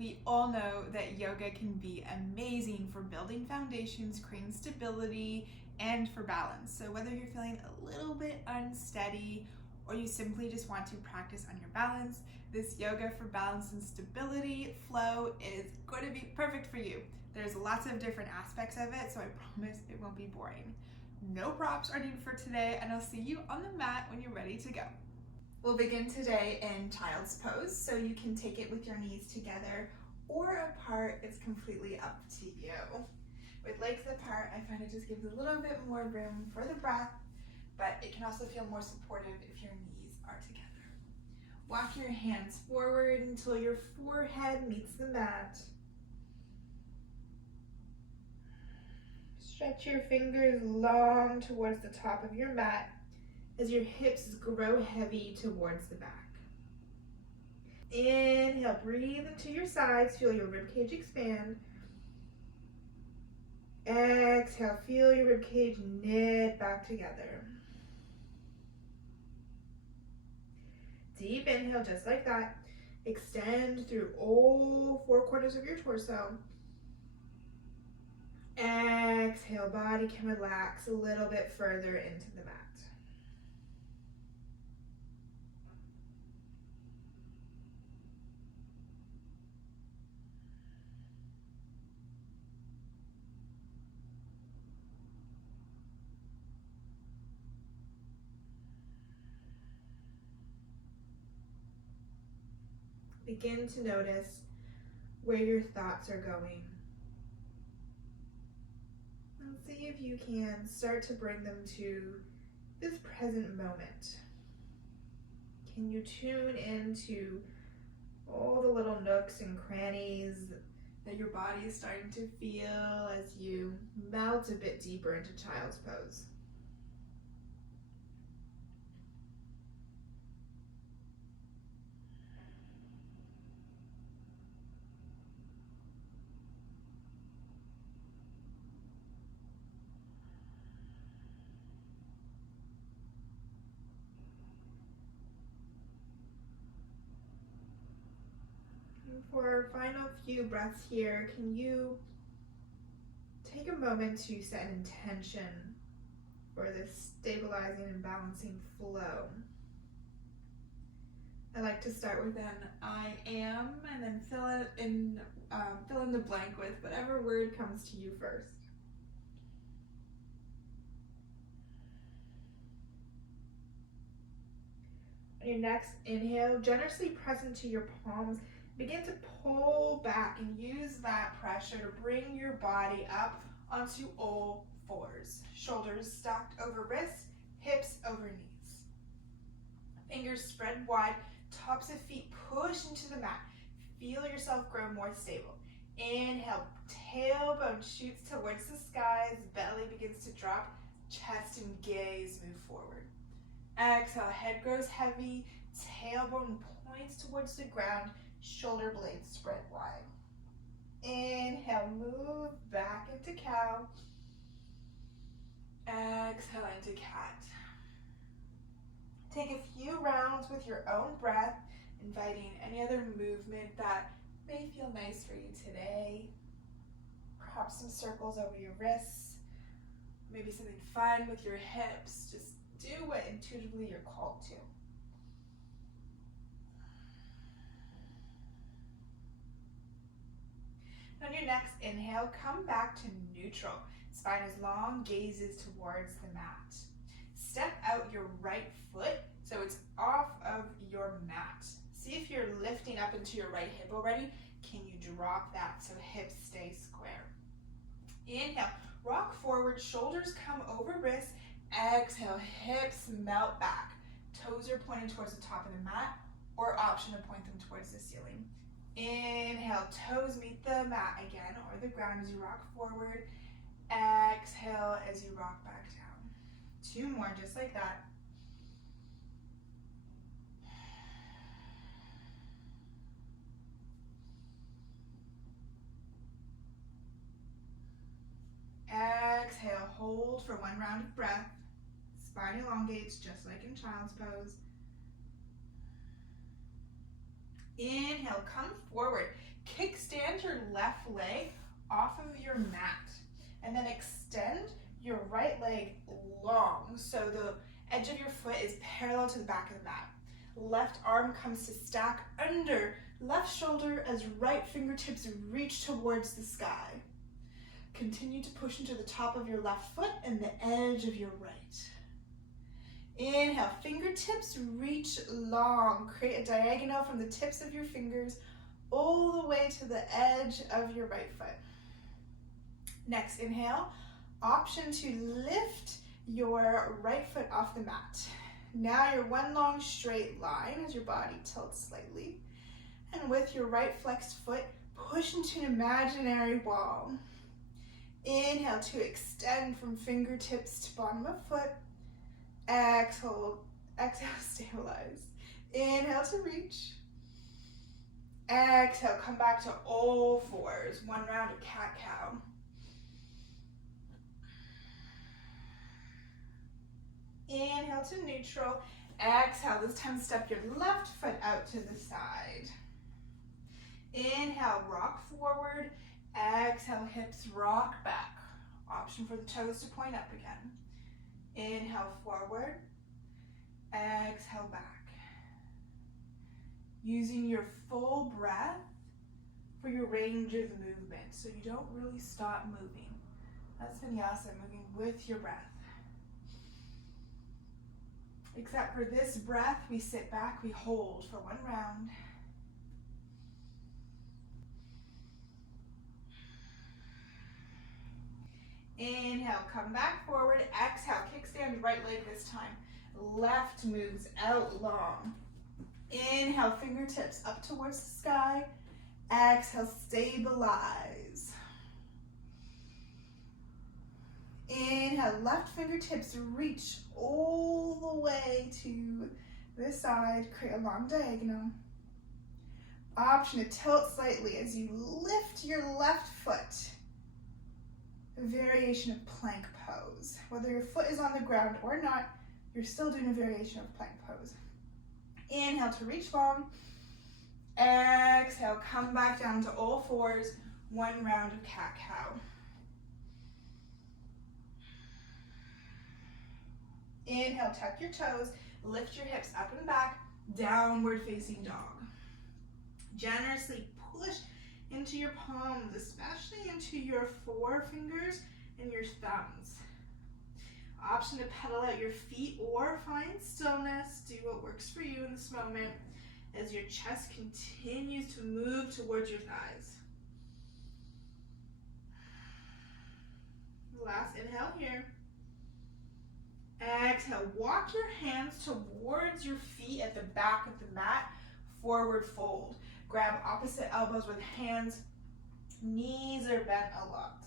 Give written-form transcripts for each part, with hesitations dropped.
We all know that yoga can be amazing for building foundations, creating stability, and for balance. So whether you're feeling a little bit unsteady or you simply just want to practice on your balance, this yoga for balance and stability flow is going to be perfect for you. There's lots of different aspects of it, so I promise it won't be boring. No props are needed for today, and I'll see you on the mat when you're ready to go. We'll begin today in child's pose, so you can take it with your knees together or apart. It's completely up to you. With legs apart, I find it just gives a little bit more room for the breath, but it can also feel more supportive if your knees are together. Walk your hands forward until your forehead meets the mat. Stretch your fingers long towards the top of your mat as your hips grow heavy towards the back. Inhale, breathe into your sides, feel your ribcage expand. Exhale, feel your ribcage knit back together. Deep inhale, just like that. Extend through all four corners of your torso. Exhale, body can relax a little bit further into the mat. Begin to notice where your thoughts are going. And see if you can start to bring them to this present moment. Can you tune into all the little nooks and crannies that your body is starting to feel as you melt a bit deeper into child's pose? For our final few breaths here, can you take a moment to set an intention for this stabilizing and balancing flow? I like to start with an I am and then fill in the blank with whatever word comes to you first. On your next inhale, generously press into your palms. Begin to pull back and use that pressure to bring your body up onto all fours. Shoulders stacked over wrists, hips over knees. Fingers spread wide, tops of feet push into the mat. Feel yourself grow more stable. Inhale, tailbone shoots towards the skies, belly begins to drop, chest and gaze move forward. Exhale, head grows heavy, tailbone points towards the ground, shoulder blades spread wide. Inhale, move back into cow. Exhale into cat. Take a few rounds with your own breath, inviting any other movement that may feel nice for you today. Perhaps some circles over your wrists, maybe something fun with your hips. Just do what intuitively you're called to. On your next inhale, come back to neutral. Spine is long, gaze is towards the mat. Step out your right foot so it's off of your mat. See if you're lifting up into your right hip already. Can you drop that so hips stay square? Inhale, rock forward, shoulders come over wrists. Exhale, hips melt back. Toes are pointing towards the top of the mat, or option to point them towards the ceiling. Inhale, toes meet the mat again, or the ground as you rock forward. Exhale as you rock back down. Two more, just like that. Exhale, hold for one round of breath. Spine elongates just like in child's pose. Inhale, come forward. Kick And then extend your right leg long, so the edge of your foot is parallel to the back of the mat. Left arm comes to stack under left shoulder as right fingertips reach towards the sky. Continue to push into the top of your left foot and the edge of your right. Inhale, fingertips reach long. Create a diagonal from the tips of your fingers all the way to the edge of your right foot. Next, inhale, option to lift your right foot off the mat. Now you're one long straight line as your body tilts slightly. And with your right flexed foot, push into an imaginary wall. Inhale to extend from fingertips to bottom of foot. Exhale, stabilize. Inhale to reach. Exhale, come back to all fours. One round of cat-cow. Inhale to neutral. Exhale, this time step your left foot out to the side. Inhale, rock forward. Exhale, hips rock back. Option for the toes to point up again. Inhale, forward. Exhale, back. Using your full breath for your range of movement, so you don't really stop moving. That's Vinyasa, moving with your breath. Except for this breath, we sit back, we hold for one round. Inhale, come back forward. Exhale, kickstand right leg this time. Left moves out long. Inhale, fingertips up towards the sky. Exhale, stabilize. Inhale, left fingertips reach all the way to this side. Create a long diagonal. Option to tilt slightly as you lift your left foot. A variation of plank pose. Whether your foot is on the ground or not, you're still doing a variation of plank pose. Inhale to reach long. Exhale, come back down to all fours. One round of cat-cow. Inhale, tuck your toes, lift your hips up and back, downward facing dog. Generously push into your palms, especially into your forefingers and your thumbs. Option to pedal out your feet or find stillness. Do what works for you in this moment as your chest continues to move towards your thighs. Last inhale here. Exhale, walk your hands towards your feet at the back of the mat, forward fold. Grab opposite elbows with hands, knees are bent a lot.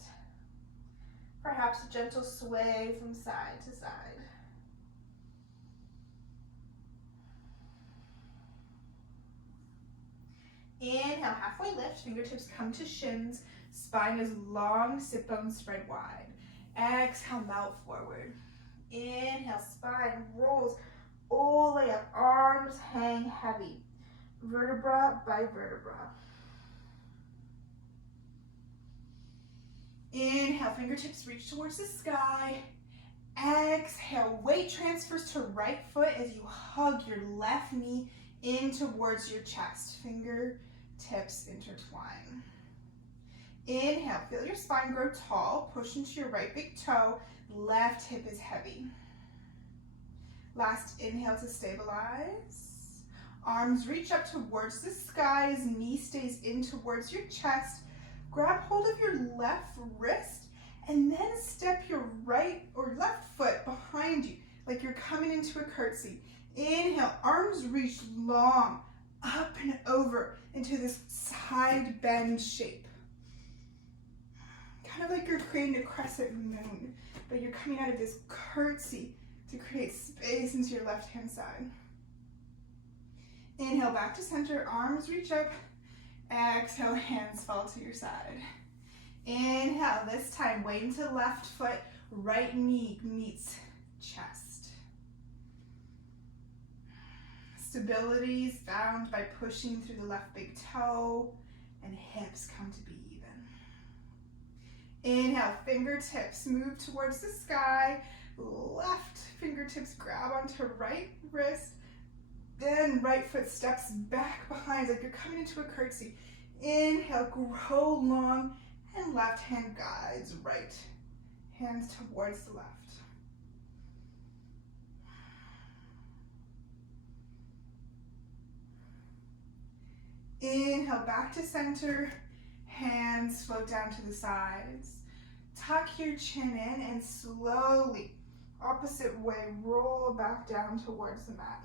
Perhaps a gentle sway from side to side. Inhale, halfway lift, fingertips come to shins, spine is long, sit bones spread wide. Exhale, melt forward. Inhale, spine rolls all the way up, arms hang heavy, vertebra by vertebra. Inhale, fingertips reach towards the sky. Exhale, weight transfers to right foot as you hug your left knee in towards your chest. Fingertips intertwine. Inhale, feel your spine grow tall. Push into your right big toe. Left hip is heavy. Last inhale to stabilize. Arms reach up towards the sky as knee stays in towards your chest. Grab hold of your left wrist and then step your right or left foot behind you like you're coming into a curtsy. Inhale, arms reach long, up and over into this side bend shape. Kind of like you're creating a crescent moon, but you're coming out of this curtsy to create space into your left-hand side. Inhale, back to center, arms reach up. Exhale, hands fall to your side. Inhale, this time weight into left foot, right knee meets chest. Stability is found by pushing through the left big toe and hips come to be even. Inhale, fingertips move towards the sky. Left fingertips grab onto right wrist. Then right foot steps back behind like you're coming into a curtsy. Inhale, grow long, and left hand guides right. Hands towards the left. Inhale, back to center. Hands float down to the sides. Tuck your chin in and slowly, opposite way, roll back down towards the mat.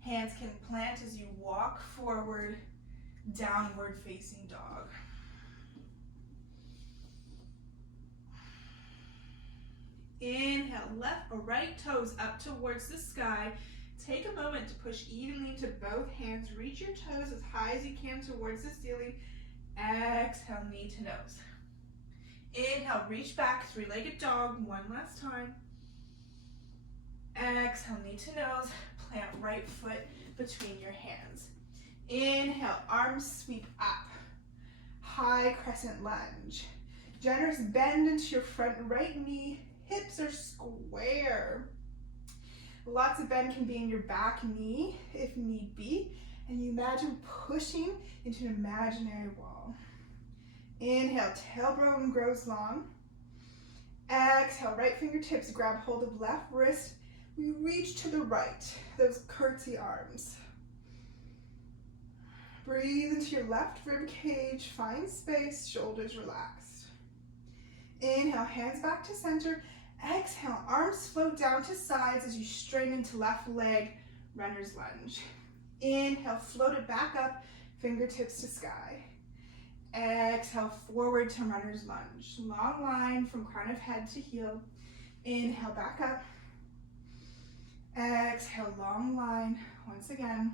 Hands can plant as you walk forward, downward facing dog. Inhale, left or right toes up towards the sky. Take a moment to push evenly to both hands. Reach your toes as high as you can towards the ceiling. Exhale, knee to nose. Inhale, reach back, three-legged dog, one last time. Exhale, knee to nose, plant right foot between your hands. Inhale, arms sweep up. High crescent lunge. Generous bend into your front right knee. Hips are square. Lots of bend can be in your back knee if need be. And you imagine pushing into an imaginary wall. Inhale, tailbone grows long. Exhale, right fingertips grab hold of left wrist. We reach to the right, those curtsy arms. Breathe into your left rib cage, find space, shoulders relaxed. Inhale, hands back to center. Exhale, arms float down to sides as you straighten into left leg, runner's lunge. Inhale, float it back up, fingertips to sky. Exhale, forward to runner's lunge. Long line from crown of head to heel. Inhale, back up. Exhale, long line, once again.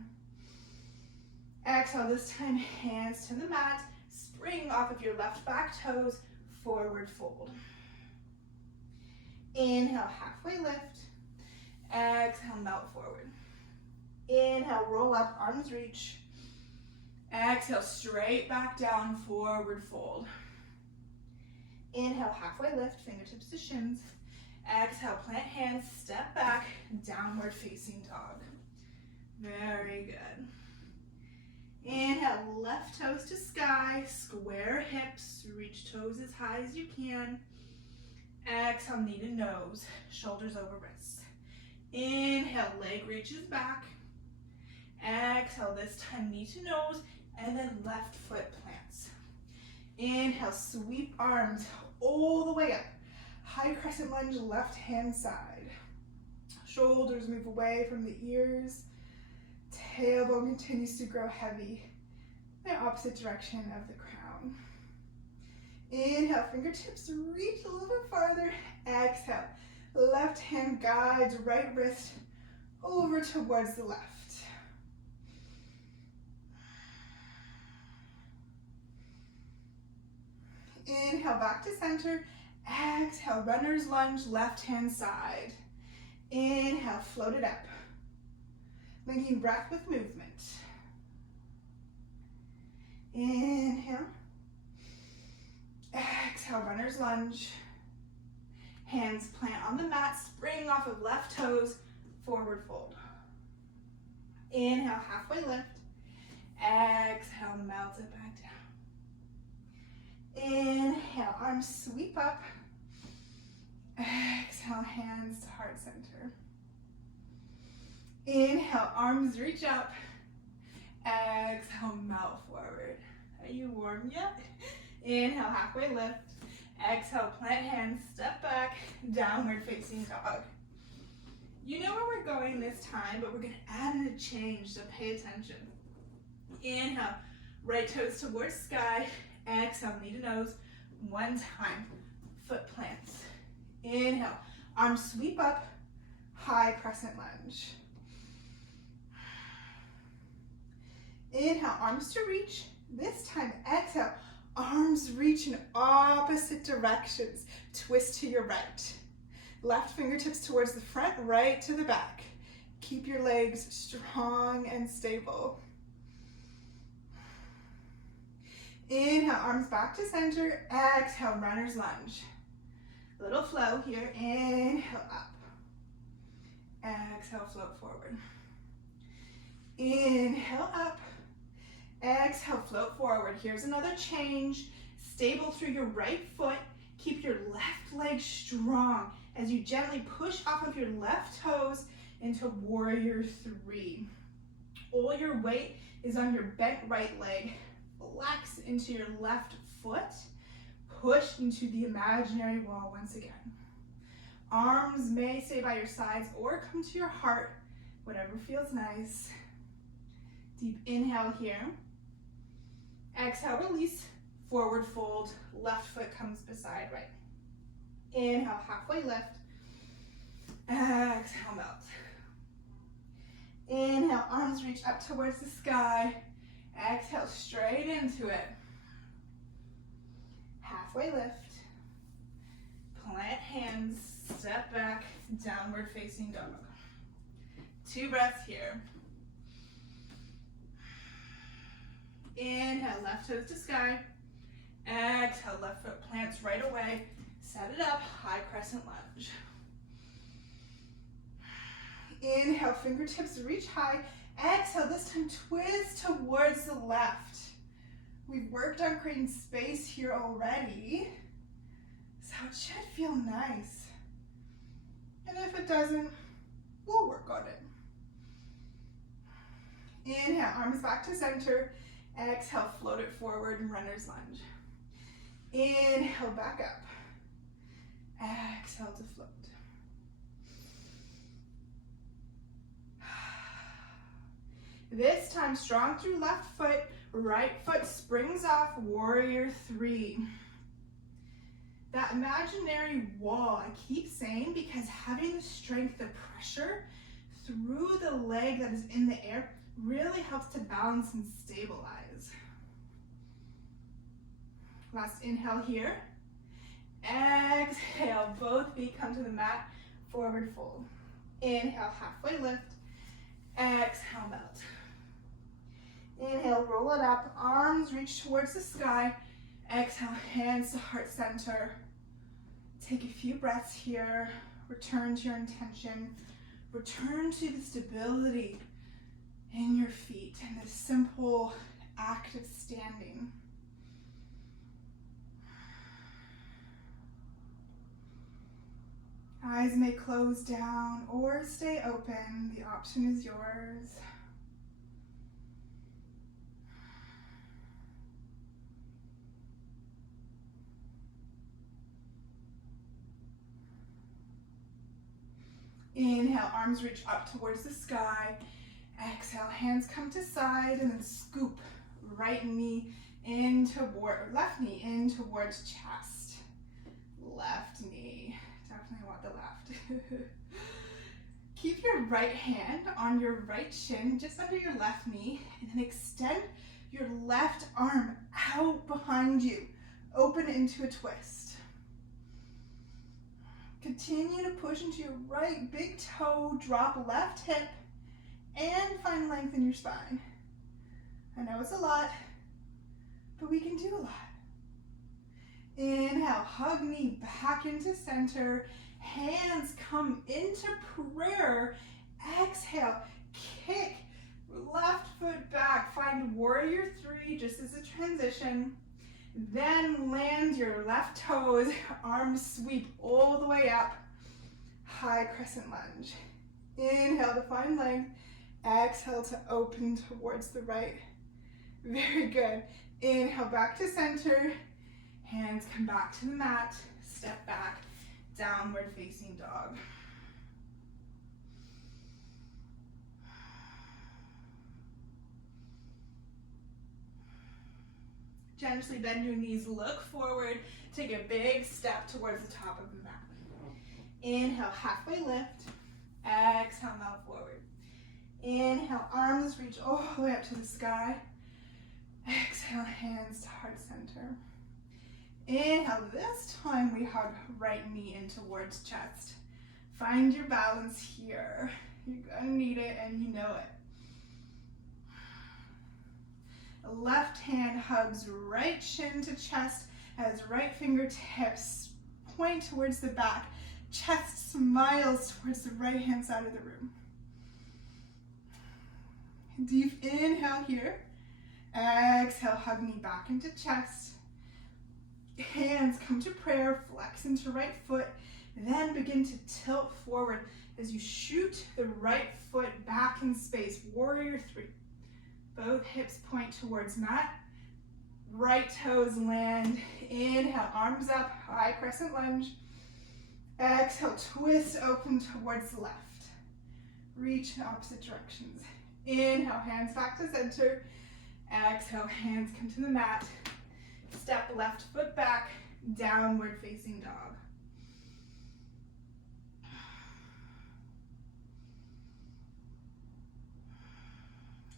Exhale, this time hands to the mat. Spring off of your left back toes, forward fold. Inhale, halfway lift. Exhale, melt forward. Inhale, roll up, arms reach. Exhale, straight back down, forward fold. Inhale, halfway lift, fingertips to shins. Exhale, plant hands, step back, downward facing dog. Very good. Inhale, left toes to sky, square hips, reach toes as high as you can. Exhale, knee to nose, shoulders over wrists. Inhale, leg reaches back. Exhale, this time knee to nose, and then left foot plants. Inhale, sweep arms all the way up. High crescent lunge, left hand side. Shoulders move away from the ears. Tailbone continues to grow heavy. The opposite direction of the crown. Inhale, fingertips reach a little bit farther. Exhale, left hand guides right wrist over towards the left. Inhale, back to center. Exhale, runner's lunge, left hand side. Inhale, float it up. Linking breath with movement. Inhale. Exhale, runner's lunge. Hands plant on the mat, spring off of left toes, forward fold. Inhale, halfway lift. Exhale, melt it back down. Inhale, arms sweep up. Exhale, hands to heart center. Inhale, arms reach up. Exhale, melt forward. Are you warm yet? Inhale, halfway lift. Exhale, plant hands, step back, downward facing dog. You know where we're going this time, but we're gonna add in a change, so pay attention. Inhale, right toes towards sky. Exhale, knee to nose. One time, foot plants. Inhale, arms sweep up, high crescent lunge. Inhale, arms to reach. This time, exhale, arms reach in opposite directions. Twist to your right. Left fingertips towards the front, right to the back. Keep your legs strong and stable. Inhale. Inhale, arms back to center. Exhale, runner's lunge. Little flow here. Inhale, up. Exhale, float forward. Inhale, up. Exhale, float forward. Here's another change. Stable through your right foot. Keep your left leg strong as you gently push off of your left toes into warrior three. All your weight is on your bent right leg. Flex into your left foot. Push into the imaginary wall once again. Arms may stay by your sides or come to your heart, whatever feels nice. Deep inhale here. Exhale, release, forward fold, left foot comes beside right. Inhale, halfway lift. Exhale, melt. Inhale, arms reach up towards the sky. Exhale, straight into it. Halfway lift. Plant hands, step back, downward facing dog. 2 breaths here. Inhale, left toes to sky. Exhale, left foot plants right away. Set it up, high crescent lunge. Inhale, fingertips reach high. Exhale, this time twist towards the left. We've worked on creating space here already, so it should feel nice. And if it doesn't, we'll work on it. Inhale, arms back to center. Exhale, float it forward, runner's lunge. Inhale, back up. Exhale to float. This time, strong through left foot, right foot springs off, warrior three. That imaginary wall, I keep saying, because having the strength, the pressure through the leg that is in the air really helps to balance and stabilize. Last inhale here. Exhale, both feet come to the mat, forward fold. Inhale, halfway lift. Exhale, melt. Inhale, roll it up, arms reach towards the sky. Exhale, hands to heart center. Take a few breaths here. Return to your intention. Return to the stability in your feet and the simple act of standing. Eyes may close down or stay open. The option is yours. Inhale, arms reach up towards the sky. Exhale, hands come to side and then scoop right knee in toward, left knee in towards chest. Left knee, definitely want the left. Keep your right hand on your right shin, just under your left knee, and then extend your left arm out behind you. Open into a twist. Continue to push into your right big toe, drop left hip, and find length in your spine. I know it's a lot, but we can do a lot. Inhale, hug knee back into center. Hands come into prayer. Exhale, kick left foot back. Find warrior three just as a transition. Then land your left toes, arms sweep all the way up. High crescent lunge. Inhale to find length. Exhale to open towards the right. Very good. Inhale back to center. Hands come back to the mat. Step back. Downward facing dog. Gently bend your knees, look forward, take a big step towards the top of the mat. Inhale, halfway lift. Exhale, melt forward. Inhale, arms reach all the way up to the sky. Exhale, hands to heart center. Inhale, this time we hug right knee in towards chest. Find your balance here. You're gonna need it and you know it. Left hand hugs right shin to chest as right fingertips point towards the back. Chest smiles towards the right hand side of the room. Deep inhale here. Exhale, hug knee back into chest. Hands come to prayer, flex into right foot, then begin to tilt forward as you shoot the right foot back in space. Warrior 3. Both hips point towards mat. Right toes land. Inhale, arms up, high crescent lunge. Exhale, twist open towards the left. Reach in opposite directions. Inhale, hands back to center. Exhale, hands come to the mat. Step left foot back, downward facing dog.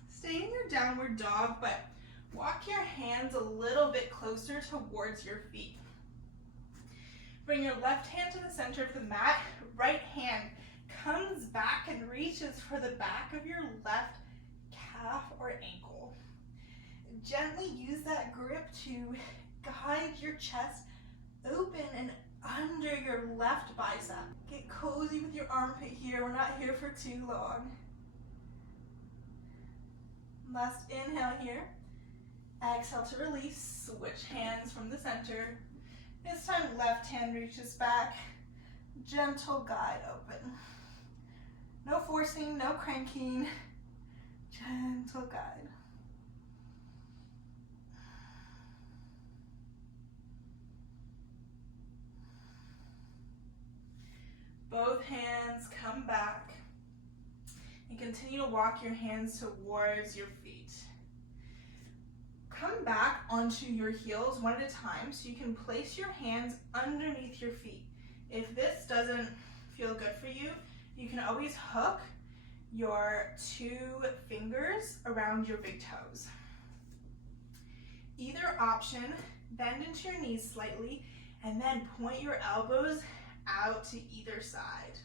Stay in your downward dog, but walk your hands a little bit closer towards your feet. Bring your left hand to the center of the mat. Right hand comes back and reaches for the back of your left calf or ankle. Gently use that grip to guide your chest open and under your left bicep. Get cozy with your armpit here. We're not here for too long. Last inhale here. Exhale to release. Switch hands from the center. This time left hand reaches back. Gentle guide open. No forcing, no cranking. Gentle guide. Both hands come back and continue to walk your hands towards your feet. Come back onto your heels one at a time so you can place your hands underneath your feet. If this doesn't feel good for you, you can always hook your 2 fingers around your big toes. Either option, bend into your knees slightly and then point your elbows out to either side.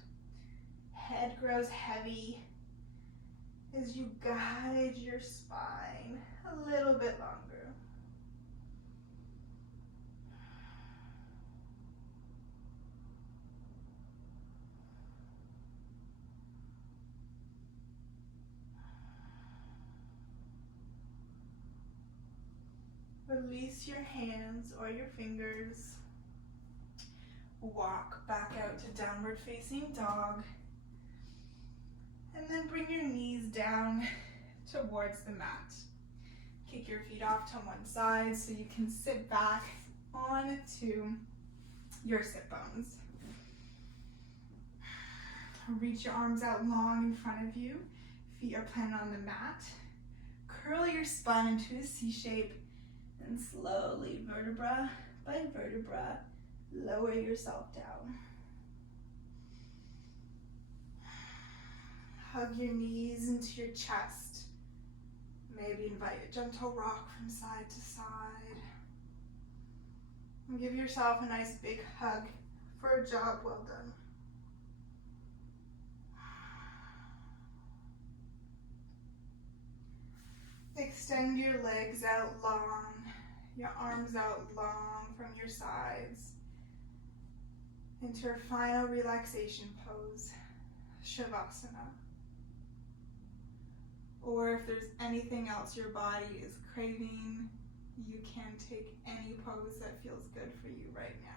Head grows heavy as you guide your spine a little bit longer. Release your hands or your fingers. Walk back out to downward facing dog. And then bring your knees down towards the mat. Kick your feet off to one side so you can sit back onto your sit bones. Reach your arms out long in front of you. Feet are planted on the mat. Curl your spine into a C shape and slowly, vertebra by vertebra, lower yourself down. Hug your knees into your chest. Maybe invite a gentle rock from side to side. And give yourself a nice big hug for a job well done. Extend your legs out long, your arms out long from your sides into your final relaxation pose, Shavasana. Or if there's anything else your body is craving, you can take any pose that feels good for you right now.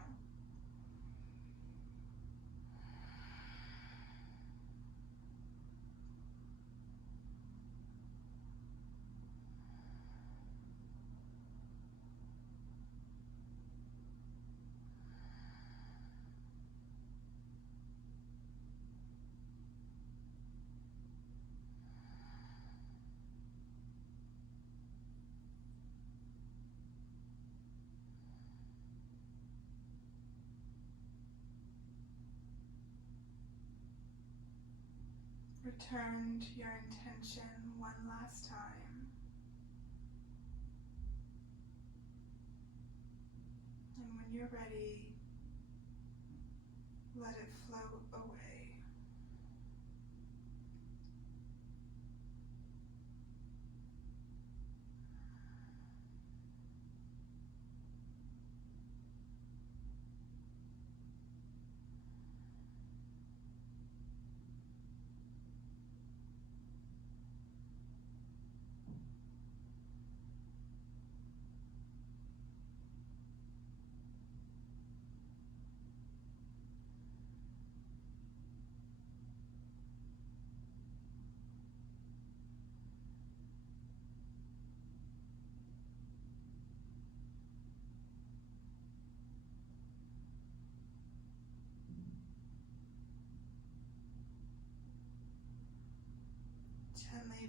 Return to your intention one last time. And when you're ready, let it float away.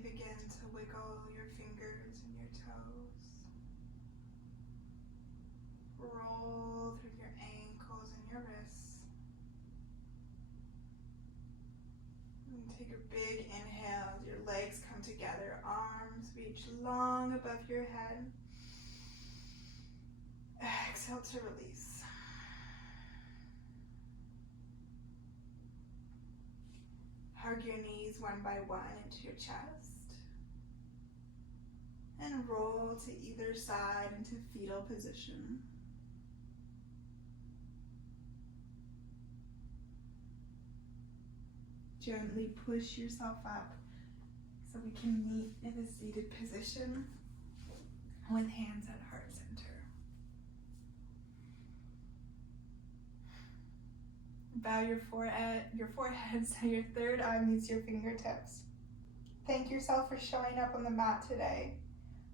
begin to wiggle your fingers and your toes. Roll through your ankles and your wrists. And take a big inhale as your legs come together, arms reach long above your head. Exhale to release. Hug your knees one by one into your chest. And roll to either side into fetal position. Gently push yourself up so we can meet in a seated position with hands at heart center. Bow your forehead so your third eye meets your fingertips. Thank yourself for showing up on the mat today,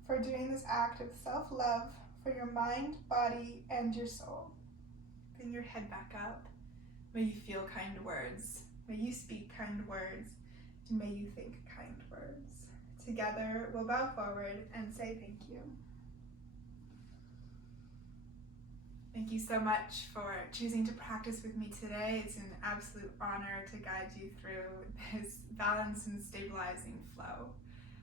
for doing this act of self-love for your mind, body, and your soul. Bring your head back up. May you feel kind words. May you speak kind words. And may you think kind words. Together, we'll bow forward and say thank you. Thank you so much for choosing to practice with me today. It's an absolute honor to guide you through this balance and stabilizing flow.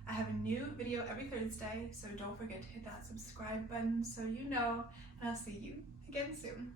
I have a new video every Thursday, so don't forget to hit that subscribe button so you know, and I'll see you again soon.